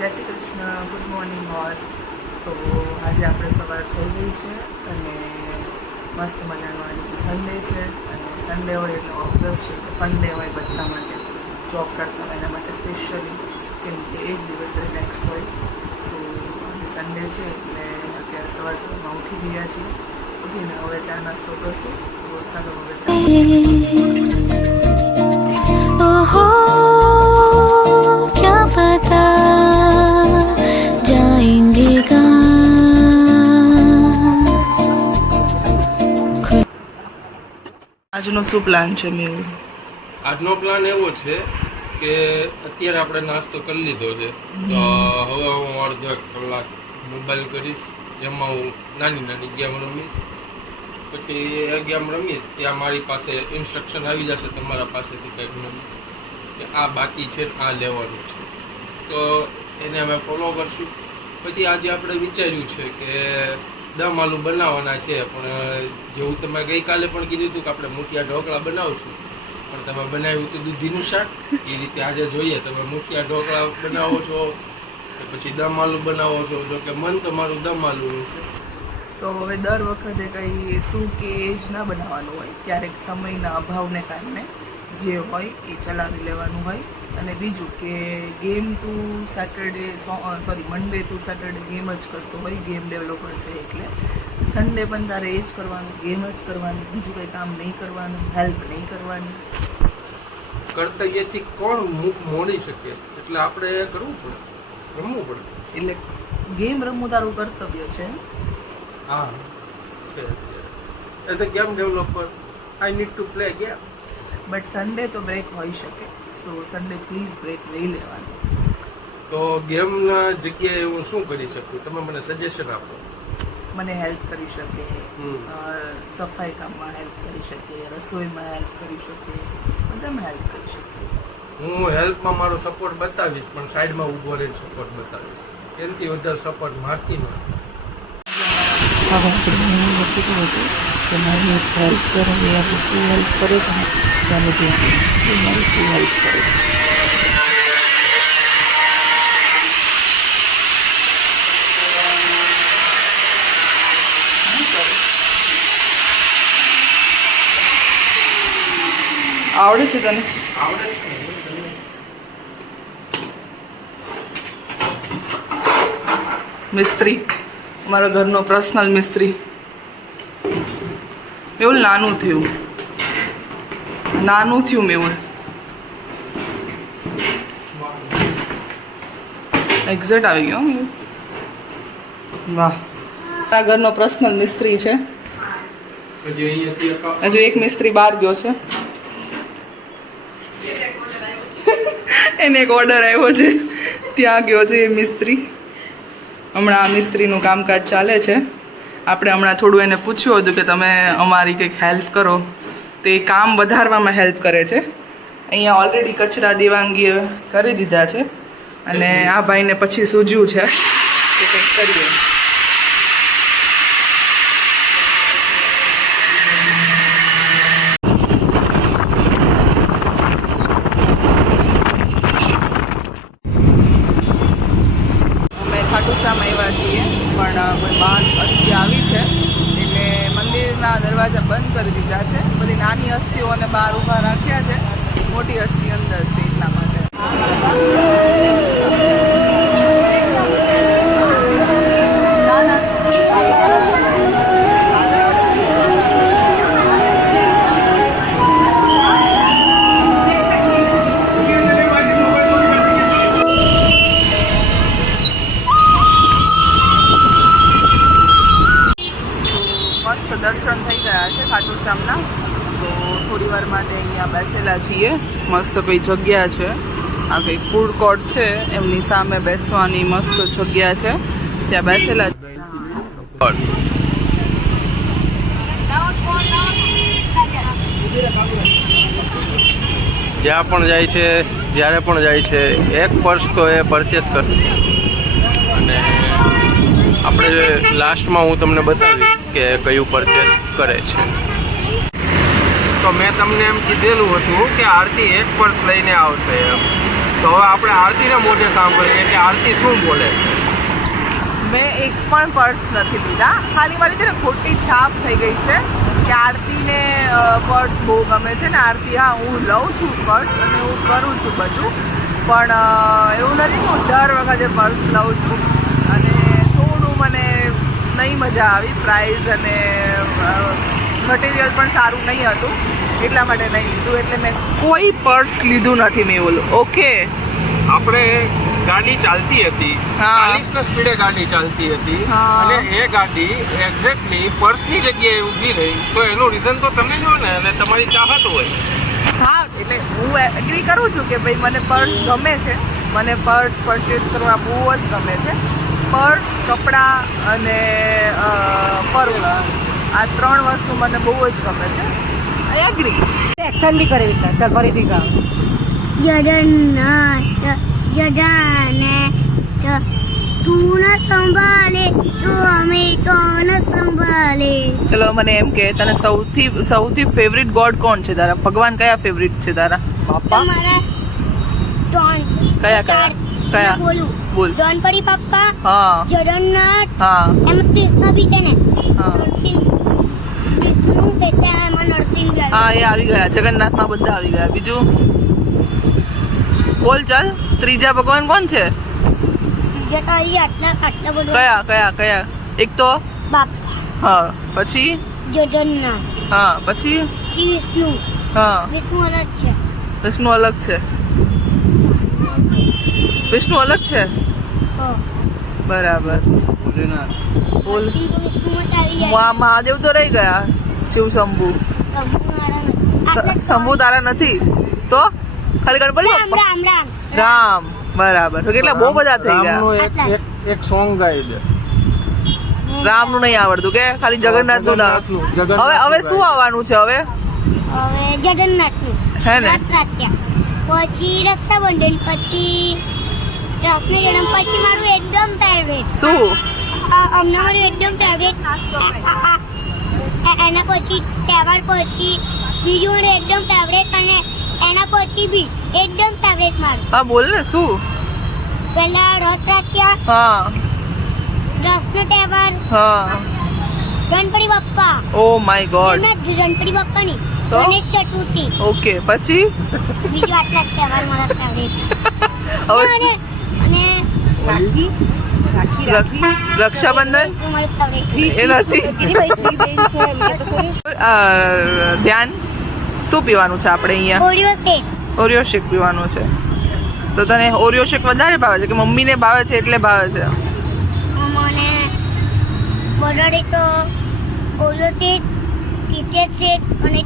જય Shri Krishna, good morning all. તો આજે આપણે સવાર થઈ ગઈ છે અને મસ્ત મજાનો આજે સન્ડે છે અને સન્ડે હોય એટલે ઓબ્વિયસ છે કે ફન ડે હોય બધા માટે. જોબ કરતા હોય એના માટે સ્પેશિયલી, કેમ કે એક દિવસ રિલેક્સ હોય. સો આજે સન્ડે છે એટલે અત્યારે સવારમાં ઉઠી ગયા છીએ. ઉઠીને હવે ચા નાસ્તો કરશું. તો ચાલો હવે ચા આજનો શું પ્લાન છે મેં? આજનો પ્લાન એવો છે કે અત્યારે આપણે નાસ્તો કરી લીધો છે, તો હવે હું અડધો કલાક મોબાઈલ કરીશ, જેમાં હું નાની નાની ગેમ રમીશ. પછી એ ગેમ રમીશ ત્યાં મારી પાસે ઇન્સ્ટ્રક્શન આવી જશે તમારા પાસેથી કંઈક નવું કે આ બાકી છે, આ લેવાનું છે, તો એને અમે ફોલો કરશું. પછી આજે આપણે વિચાર્યું છે કે દમ આલુ બનાવવાના છે, પણ જેવું તમે ગઈકાલે પણ કીધું હતું કે આપણે મુઠિયા ઢોકળા બનાવશું, પણ તમે બનાવ્યું હતું દૂધીનું શાક. એ રીતે આજે જોઈએ તમે મુઠિયા ઢોકળા બનાવો છો કે પછી દમ આલુ બનાવો છો. જો કે મન તો મારું દમ આલુનું છે. તો હવે દર વખતે કંઈ શું કે એ જ ના બનાવવાનું હોય, ક્યારેક સમયના અભાવને કારણે જે હોય એ ચલાવી લેવાનું હોય. અને બીજું કે game to Saturday Monday to Saturday game જ કરતો હોય, ગેમ ડેવલપર છે એટલે સન્ડે પણ તારે એ જ કરવાનું, ગેમ જ કરવાની, બીજું કંઈ કામ નહીં કરવાનું, હેલ્પ નહીં કરવાની. કર્તવ્યથી કોણ મુખ મોડી શકે, એટલે આપણે કરવું પડે, રમવું પડે. એટલે ગેમ રમવું તારું કર્તવ્ય છે. હા છે. As a game developer I need to play game. But Sunday તો બ્રેક હોઈ શકે, સો સન્ડે પ્લીઝ બ્રેક લઈ લેવાનું. તો ગેમના જગ્યાએ હું શું કરી શકું, તમે મને સજેશન આપો. મને હેલ્પ કરી શકે, સફાઈ કામમાં હેલ્પ કરી શકે, રસોઈમાં હેલ્પ કરી શકે, બધામાં હેલ્પ કરી શકે. હું હેલ્પમાં મારો સપોર્ટ બતાવીશ, પણ સાઈડમાં ઊભો રહીને સપોર્ટ બતાવીશ. એનાથી વધારે સપોર્ટ મારતી નથી. હવે આપણે કીધું હતું કે મારી હેલ્પ કરો, એ આપણે શું હેલ્પ કરે છે ને ચાલો ત્યાં મારી શું હેલ્પ કરે છે. આવડે છે તને? આવડે છે. મિસ્ત્રી, અમારા ઘરનો પર્સનલ મિસ્ત્રી. મેહુલ નાનું થયું મેહુલ. એક્ઝેક્ટ આવી ગયો મેહુલ. વાહ, મારા ઘરનો પર્સનલ મિસ્ત્રી છે. હજુ એક મિસ્ત્રી બહાર ગયો છે. એને એક ઓર્ડર આવ્યો છે, ત્યાં ગયો છે એ મિસ્ત્રી. હમણાં આ મિસ્ત્રીનું કામકાજ ચાલે છે. આપણે હમણાં થોડું એને પૂછ્યું હતું કે તમે અમારી કંઈક હેલ્પ કરો, તો એ કામ વધારવામાં હેલ્પ કરે છે. અહીંયા ઓલરેડી કચરા દેવાંગીએ કરી દીધા છે અને આ ભાઈને પછી સૂઝ્યું છે કે કંઈક કરીએ. ખાટુશ્યામ આવ્યા છીએ, પણ બહાર અસ્થિ આવી છે એટલે મંદિરના દરવાજા બંધ કરી દીધા છે. બધી નાની અસ્થિઓને બહાર ઊભા રાખ્યા છે, મોટી અસ્થિ અંદર છે એટલા માટે. દર્શન થઈ ગયા છે ખાટુશ્યામના. તો થોડી વાર માટે અહીંયા બેસેલા છીએ. મસ્ત કંઈ જગ્યા છે, આ કંઈ ફૂડ કોર્ટ છે, એમની સામે બેસવાની મસ્ત જગ્યા છે, ત્યાં બેસેલા. જ્યાં પણ જાય છે, જ્યારે પણ જાય છે, એક પર્સ તો એ પરચેસ કરશે. અને આપણે લાસ્ટમાં હું તમને બતાવીશ કે કયું પરચેસ કરે છે. તો મેં તમને એમ કીધેલું હતું કે આરતી એક પર્સ લઈને આવશે એમ, તો હવે આપણે આરતીને મોઢે સાંભળીએ કે આરતી શું બોલે છે. મેં એક પણ પર્સ નથી લીધા, ખાલી મારી છે ને ખોટી છાપ થઈ ગઈ છે કે આરતીને પર્સ બહુ ગમે છે ને આરતી હા હું લઉં છું પર્સ અને હું કરું છું બધું, પણ એવું નથી કે હું દર વખતે પર્સ લઉં છું. અને થોડું મને નહીં મજા આવી, પ્રાઇઝ અને મટીરિયલ પણ સારું નહીં હતું એટલા માટે નહીં લીધું, એટલે મેં કોઈ પર્સ લીધું નથી મેં બોલું. ઓકે, આપણે ગાડી ચાલતી હતી, હા. 40 સ્પીડે ગાડી ચાલતી હતી, હા. અને એ ગાડી એક્ઝેક્ટલી પર્સની જગ્યાએ ઊભી રહી, તો એનું રીઝન તો તમે જો ને, અને તમારી ચાહત હોય. હા એટલે હું એગ્રી કરું છું કે ભાઈ મને પર્સ ગમે છે, મને પર્સ પરચેસ કરવા બહુ જ ગમે છે. પર્સ, કપડાં અને પર્સ આ 3 વસ્તુ મને બહુ જ ગમે છે. I agree. एक्शन भी करे बेटा चल फरीदी का જગન્નાથ તું ન સંભાળે તો અમે કોણ સંભાળે. ચલો મને એમ કે તને સૌથી ફેવરિટ ગોડ કોણ છે તારા? ભગવાન કયા ફેવરિટ છે તારા? તમારા ત્રણ છે. કયા? મેં બોલું બોલ. ગણપતિ બાપ્પા, હા જગન્નાથ, હા એમાં કૃષ્ણ બી છે ને, હા નરસિંહ વિષ્ણુ કહેતા એમાં નરસિંહ બી હા એ આવી ગયા, જગન્નાથમાં બધા આવી ગયા. બીજું બોલ ચાલ. ત્રીજા ભગવાન કોણ છે? બીજા તારી આટલા બધું કયા? એક તો બાપ્પા, હા, પછી જગન્નાથ, હા, પછી વિષ્ણુ. હા વિષ્ણુ અલગ છે. વિષ્ણુ અલગ છે. વિષ્ણુ અલગ છે, હો. બરાબર. બોલ. નરસિંહ તો વિષ્ણુમાં જ આવી જાય. મહાદેવ તો રહી ગયા, શિવ શંભુ. શંભુવાળા નથી. આટલા જ શંભુ તારા નથી તો ખાલી ગણપતિ રામ બાપ્પા? રામ રામ રામ, બરાબર. તો કેટલા બહુ બધા થઈ ગયા. રામનું એક સોંગ ગાઈ દે. રામનું નહીં આવડતું કે ખાલી જગન્નાથનું જ આવડતું. જગન્નાથનું હવે શું આવવાનું છે હવે? હવે જગન્નાથનું હે ને? રાત્રાત્યા, પછી રક્ષાબંધન, પછી કૃષ્ણ જન્મ, પછી મારું એકદમ ફેવરેટ શું? હમણાં મારું એકદમ ફેવરેટ એના પછી તહેવાર પછી બીજું મારું એકદમ ફેવરેટ, અને એના પછી બી એકદમ ફેવરેટ મારું હા બોલ ને શું? પહેલા રથયાત્રા, હા કૃષ્ણ તહેવાર, હા. Ganpati Bappa. Oh my god. Ganpati બાપ્પાની તો? ગણેશ ચતુર્થી, ઓકે, પછી બીજું આટલા જ તહેવાર મારા ફેવરેટ. હવે અને રક્ષાબંધન મારું ફેવરેટ. એ નથી. ધ્યાન શું પીવાનું છે આપણે અહીંયા? Oreo shake. ઓરિયો શેક પીવાનું છે. તો તને ઓરિયો શેક વધારે ભાવે છે કે મમ્મીને ભાવે છે એટલે ભાવે છે? મને વધારે તો ઓરિયો શેક, કિટકેટ શેક અને